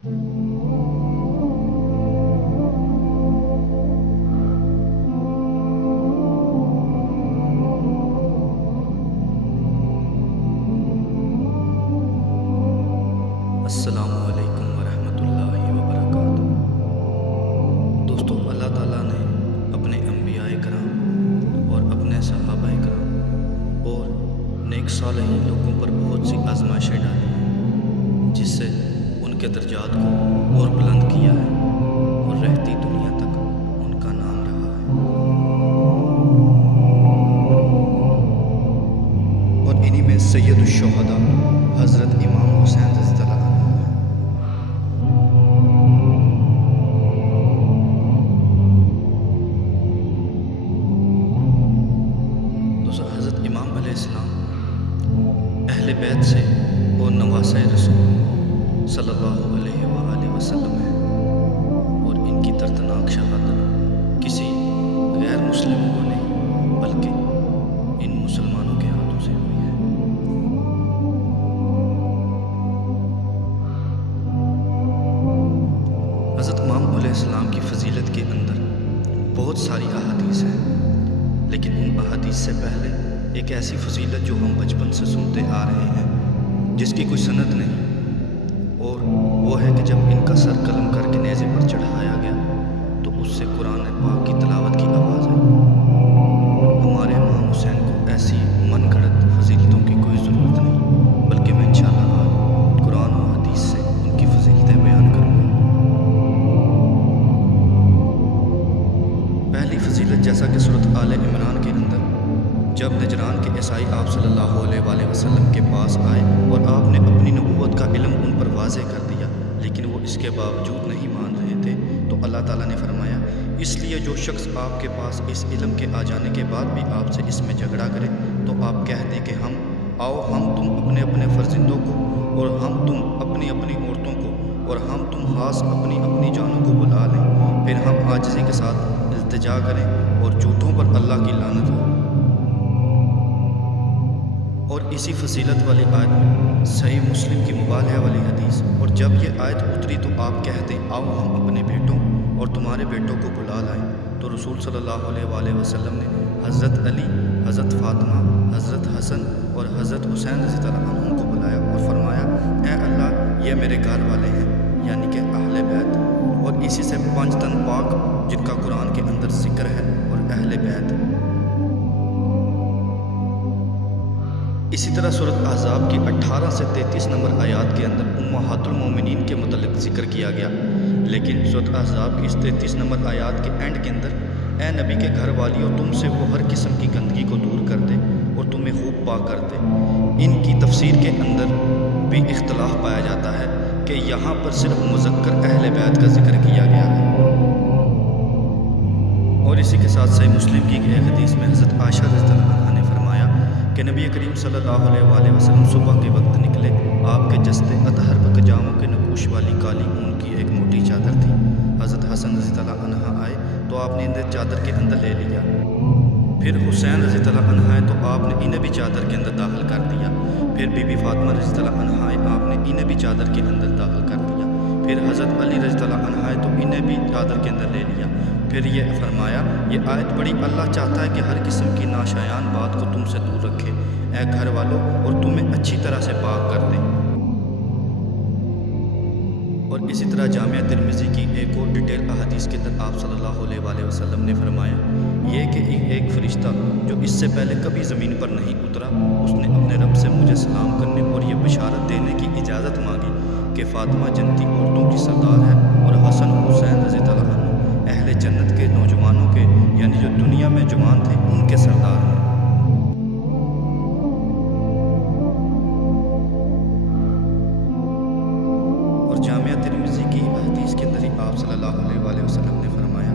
السلام علیکم ورحمۃ اللہ وبرکاتہ۔ دوستو، اللہ تعالیٰ نے اپنے انبیاء کرام اور اپنے صحابہ کرام اور نیک صالحین لوگوں پر بہت سی آزمائشیں ڈالی ہیں، جس سے ان کے درجات کو اور بلند کیا ہے اور رہتی دنیا تک ان کا نام رہا ہے۔ اور انہی میں سید الشہداء حضرت امام حسین رضی اللہ عنہ۔ حضرت امام علیہ السلام اہل بیت سے اور نواسہ رسول صلی اللہ علیہ وآلہ وسلم ہیں، اور ان کی دردناک شہادت کسی غیر مسلم کو نہیں بلکہ ان مسلمانوں کے ہاتھوں سے ہوئی ہے۔ حضرت امام علیہ السلام کی فضیلت کے اندر بہت ساری احادیث ہیں، لیکن ان احادیث سے پہلے ایک ایسی فضیلت جو ہم بچپن سے سنتے آ رہے ہیں، جس کی کوئی سند نہیں، اور وہ ہے کہ جب ان کا سر قلم کر کے نیزے پر چڑھایا گیا تو اس سے قرآن پاک کی تلاوت کی آواز آئی۔ ہمارے امام حسین کو ایسی من گھڑت فضیلتوں کی کوئی ضرورت نہیں، بلکہ میں انشاءاللہ آج قرآن و حدیث سے ان کی فضیلتیں بیان کروں گا۔ پہلی فضیلت، جیسا کہ سورۃ آل عمران کے اندر جب نجران کے عیسائی آپ صلی اللہ علیہ وآلہ وسلم کے پاس آئے اور آپ نے اپنی نبوت کا علم ان پر واضح کر دیا، لیکن وہ اس کے باوجود نہیں مان رہے تھے، تو اللہ تعالیٰ نے فرمایا، اس لیے جو شخص آپ کے پاس اس علم کے آ جانے کے بعد بھی آپ سے اس میں جھگڑا کرے تو آپ کہہ دیں کہ ہم تم اپنے اپنے فرزندوں کو، اور ہم تم اپنی اپنی عورتوں کو، اور ہم تم خاص اپنی اپنی جانوں کو بلا لیں، پھر ہم عاجزی کے ساتھ التجا کریں اور جھوٹوں پر اللہ کی لعنت ہو۔ اور اسی فضیلت والی آیت میں صحیح مسلم کی مبالغہ والی حدیث، اور جب یہ آیت اتری تو آپ کہتے آؤ ہم اپنے بیٹوں اور تمہارے بیٹوں کو بلا لائیں، تو رسول صلی اللہ علیہ وآلہ وسلم نے حضرت علی، حضرت فاطمہ، حضرت حسن اور حضرت حسین رضی اللہ عنہ کو بلایا اور فرمایا، اے اللہ، یہ میرے گھر والے ہیں، یعنی کہ اہل بیت، اور اسی سے 5 تن پاک جن کا قرآن کے اندر ذکر ہے، اور اہل بیت۔ اسی طرح سورۃ احزاب کی 18 سے 33 نمبر آیات کے اندر امہات المومنین کے متعلق ذکر کیا گیا، لیکن سورۃ احزاب کی اس 33 نمبر آیات کے اینڈ کے اندر، اے نبی کے گھر والیوں، تم سے وہ ہر قسم کی گندگی کو دور کر دے اور تمہیں خوب پاک کر دے۔ ان کی تفسیر کے اندر بھی اختلاف پایا جاتا ہے کہ یہاں پر صرف مذکر اہل بیت کا ذکر کیا گیا ہے۔ اور اسی کے ساتھ صحیح مسلم کی ایک حدیث میں حضرت عائشہ رضی اللہ عنہا نے فرمایا کہ نبی کریم صلی اللہ علیہ وآلہ وسلم صبح کے وقت نکلے، آپ کے جستے اطہر پجاموں کے نقوش والی کالی اون کی ایک موٹی چادر تھی۔ حضرت حسن رضی اللہ عنہ آئے تو آپ نے انہیں چادر کے اندر لے لیا، پھر حسین رضی اللہ عنہ آئے تو آپ نے انہیں بھی چادر کے اندر داخل کر دیا، پھر بی بی فاطمہ رضی اللہ عنہ آئے، آپ نے انہیں بھی چادر کے اندر داخل کر دیا، پھر حضرت علی رضی اللہ عنہ آئے تو انہیں بھی چادر کے اندر لے لیا، پھر یہ فرمایا، یہ آیت پڑھی، اللہ چاہتا ہے کہ ہر قسم کی ناشایان بات کو تم سے دور رکھے، اے گھر والوں، اور تمہیں اچھی طرح سے پاک کر دے۔ اور اسی طرح جامعہ ترمذی کی ایک اور ڈیٹیل احادیث کے اندر آپ صلی اللہ علیہ وآلہ وسلم نے فرمایا، یہ کہ ایک فرشتہ جو اس سے پہلے کبھی زمین پر نہیں اترا، اس نے اپنے رب سے مجھے سلام کرنے اور یہ بشارت دینے کی اجازت مانگی کہ فاطمہ جنتی عورتوں کی سردار ہے، اور حسن و حسین رضی اللہ عنہ اہل جنت کے نوجوانوں کے، یعنی جو دنیا میں جوان تھے، ان کے سردار ہیں۔ جامعہ ترمذی کی حدیث کے اندر آپ صلی اللہ علیہ وآلہ وسلم نے فرمایا،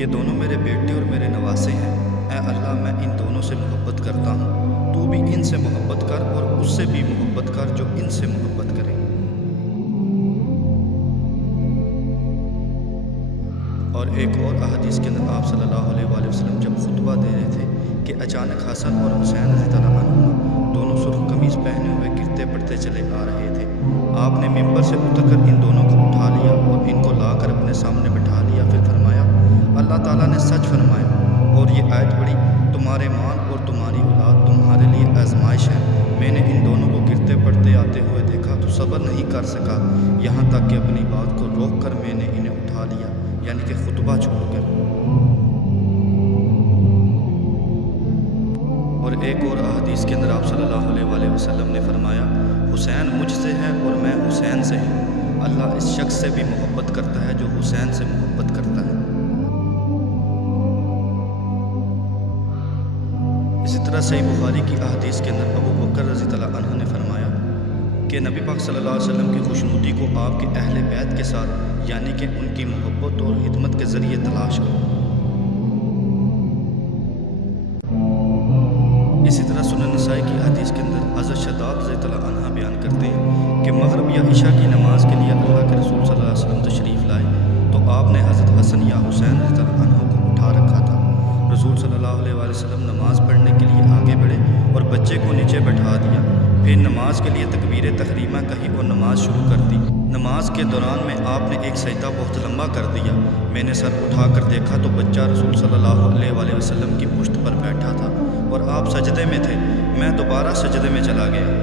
یہ دونوں میرے بیٹے اور میرے نواسے ہیں، اے اللہ، میں ان دونوں سے محبت کرتا ہوں، تو بھی ان سے محبت کر اور اس سے بھی محبت کر جو ان سے محبت کرے۔ اور ایک اور احادیث کے اندر آپ صلی اللہ علیہ وآلہ وسلم جب خطبہ دے رہے تھے کہ اچانک حسن اور حسین رضی اللہ عنہما دونوں سرخ قمیض پہنے ہوئے گرتے پڑتے چلے آ رہے تھے، آپ نے ممبر سے اتر کر ان دونوں کو اٹھا کر اپنے سامنے بٹھا لیا، پھر فرمایا اللہ تعالیٰ نے سچ فرمایا اور یہ آیت پڑھی تمہارے مال اور تمہاری اولاد تمہارے لیے آزمائش ہے۔ میں نے ان دونوں کو گرتے پڑتے آتے ہوئے دیکھا تو صبر نہیں کر سکا، یہاں تک کہ اپنی بات کو روک کر میں نے انہیں اٹھا لیا، یعنی کہ خطبہ چھوڑ کر۔ اور ایک اور احادیث کے اندر آپ صلی اللہ علیہ وسلم نے فرمایا حسین مجھ سے ہے اور میں حسین سے ہوں، اللہ اس شخص سے بھی محبت کرتا ہے جو حسین سے محبت کرتا ہے۔ اسی طرح صحیح بخاری کی احادیث کے اندر ابو بکر رضی اللہ عنہ نے فرمایا کہ نبی پاک صلی اللہ علیہ وسلم کی خوشنودی کو آپ کے اہل بیت کے ساتھ، یعنی کہ ان کی محبت اور خدمت کے ذریعے تلاش کرو۔ اسی طرح سنن نسائی کی حدیث کے اندر حضرت شداد رضی اللہ عنہ بیان کرتے ہیں کہ مغرب یا عشاء کی نماز کے لیے اللہ کے رسول صلی اللہ علیہ وسلم تشریف لائے تو آپ نے حضرت حسن یا حسین رضی اللہ عنہ کو اٹھا رکھا تھا۔ رسول صلی اللہ علیہ وسلم نماز پڑھنے کے لیے آگے بڑھے اور بچے کو نیچے بٹھا دیا، پھر نماز کے لیے تکبیر تحریمہ کہی اور نماز شروع کر دی۔ نماز کے دوران میں آپ نے ایک سجدہ بہت لمبا کر دیا، میں نے سر اٹھا کر دیکھا تو بچہ رسول صلی اللہ علیہ وسلم کی پشت پر بیٹھا تھا اور آپ سجدے میں تھے، میں دوبارہ سجدے میں چلا گیا۔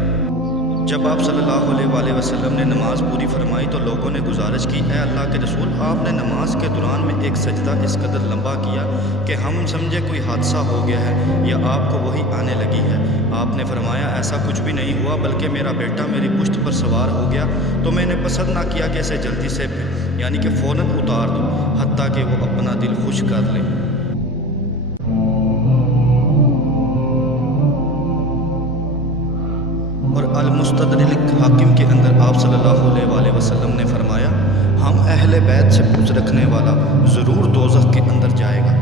جب آپ صلی اللہ علیہ وسلم نے نماز پوری فرمائی تو لوگوں نے گزارش کی اے اللہ کے رسول آپ نے نماز کے دوران میں ایک سجدہ اس قدر لمبا کیا کہ ہم سمجھے کوئی حادثہ ہو گیا ہے یا آپ کو وہی آنے لگی ہے۔ آپ نے فرمایا ایسا کچھ بھی نہیں ہوا بلکہ میرا بیٹا میری پشت پر سوار ہو گیا تو میں نے پسند نہ کیا کہ اسے جلدی سے یعنی کہ فوراً اتار دوں حتیٰ کہ وہ اپنا دل خوش کر لے۔ اور المستدرک حاکم کے اندر آپ صلی اللہ علیہ وسلم نے فرمایا ہم اہل بیت سے بغض رکھنے والا ضرور دوزخ کے اندر جائے گا۔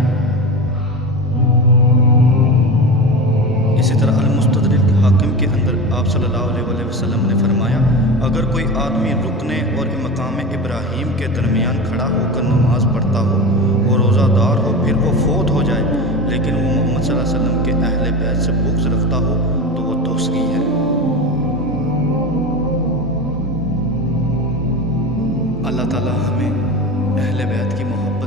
اسی طرح المستدرک حاکم کے اندر آپ صلی اللہ علیہ وسلم نے فرمایا اگر کوئی آدمی رکنے اور مقام ابراہیم کے درمیان کھڑا ہو کر نماز پڑھتا ہو اور روزہ دار ہو پھر وہ فوت ہو جائے لیکن وہ محمد صلی اللہ علیہ وسلم کے اہل بیت سے بغض رکھتا ہو تو وہ دوزخی ہے۔ اللہ تعالیٰ ہمیں اہل بیت کی محبت